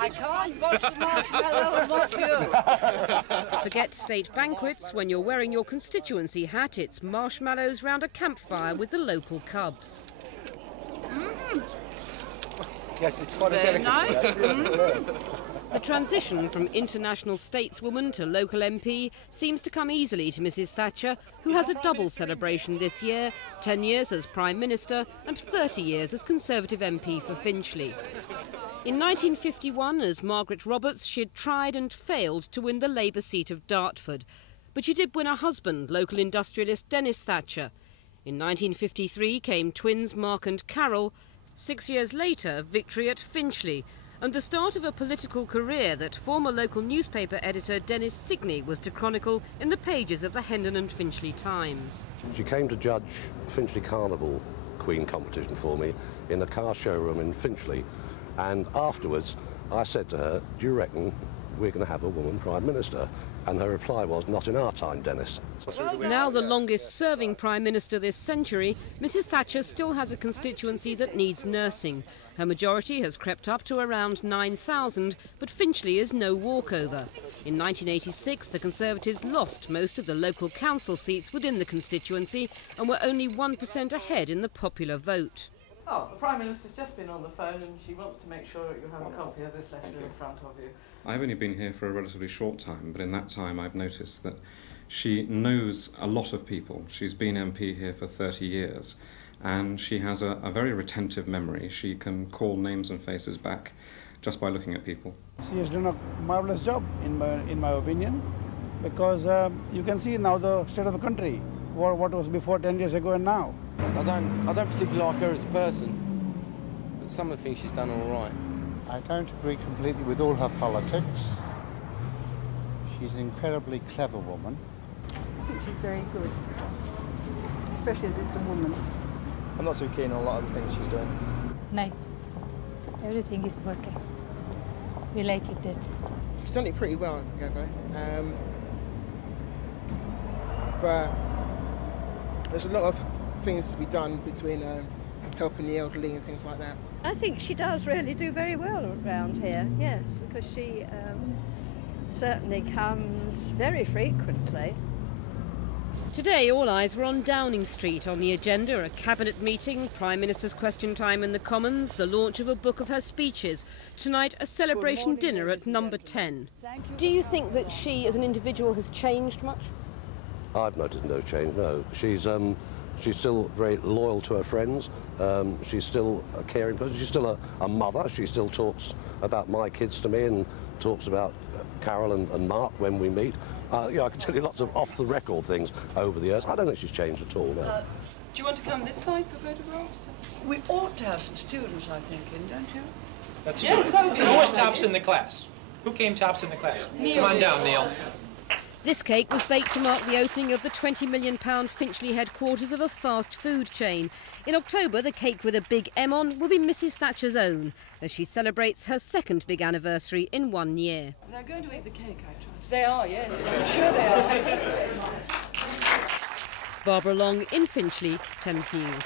I can't watch the marshmallow and watch you. Forget state banquets when you're wearing your constituency hat. It's marshmallows round a campfire with the local cubs. Yes, it's quite a delicacy. The transition from international stateswoman to local MP seems to come easily to Mrs Thatcher, who has a double celebration this year, 10 years as Prime Minister and 30 years as Conservative MP for Finchley. In 1951, as Margaret Roberts, she'd tried and failed to win the Labour seat of Dartford. But she did win a husband, local industrialist Dennis Thatcher. In 1953 came twins Mark and Carol. 6 years later, victory at Finchley, and the start of a political career that former local newspaper editor Dennis Signey was to chronicle in the pages of the Hendon and Finchley Times. She came to judge Finchley Carnival Queen competition for me in a car showroom in Finchley, and afterwards I said to her, do you reckon we're going to have a woman Prime Minister? And her reply was, not in our time, Dennis. Now the longest-serving Prime Minister this century, Mrs Thatcher still has a constituency that needs nursing. Her majority has crept up to around 9,000, but Finchley is no walkover. In 1986, the Conservatives lost most of the local council seats within the constituency and were only 1% ahead in the popular vote. Oh, the Prime Minister's just been on the phone and she wants to make sure that you have a copy of this letter in front of you. I've only been here for a relatively short time, but in that time I've noticed that she knows a lot of people. She's been MP here for 30 years and she has a very retentive memory. She can call names and faces back just by looking at people. She has done a marvellous job, in my opinion, because you can see now the state of the country, what was before 10 years ago and now. I don't particularly like her as a person, but some of the things she's done all right. I don't agree completely with all her politics. She's an incredibly clever woman. I think she's very good, especially as it's a woman. I'm not too keen on a lot of the things she's doing. No, everything is working. We like it. She's done it pretty well, Gavo. But there's a lot of things to be done between helping the elderly and things like that. I think she does really do very well around here, yes, because she certainly comes very frequently. Today, all eyes were on Downing Street. On the agenda, a cabinet meeting, Prime Minister's question time in the Commons, the launch of a book of her speeches. Tonight, a celebration dinner at number 10. Do you think that she, as an individual, has changed much? I've noticed no change, no. She's still very loyal to her friends. She's still a caring person. She's still a mother. She still talks about my kids to me and talks about Carol and Mark when we meet. I can tell you lots of off-the-record things over the years. I don't think she's changed at all, no. Do you want to come this side for photographs? We ought to have some students, I think, in, don't you? That's yes, nice. Who was tops in the class? Who came tops in the class? Neil. Come on down, Neil. This cake was baked to mark the opening of the £20 million Finchley headquarters of a fast food chain. In October, the cake with a big M on will be Mrs Thatcher's own, as she celebrates her second big anniversary in 1 year. They're going to eat the cake, I trust. They are, yes. I'm sure they are. Barbara Long in Finchley, Thames News.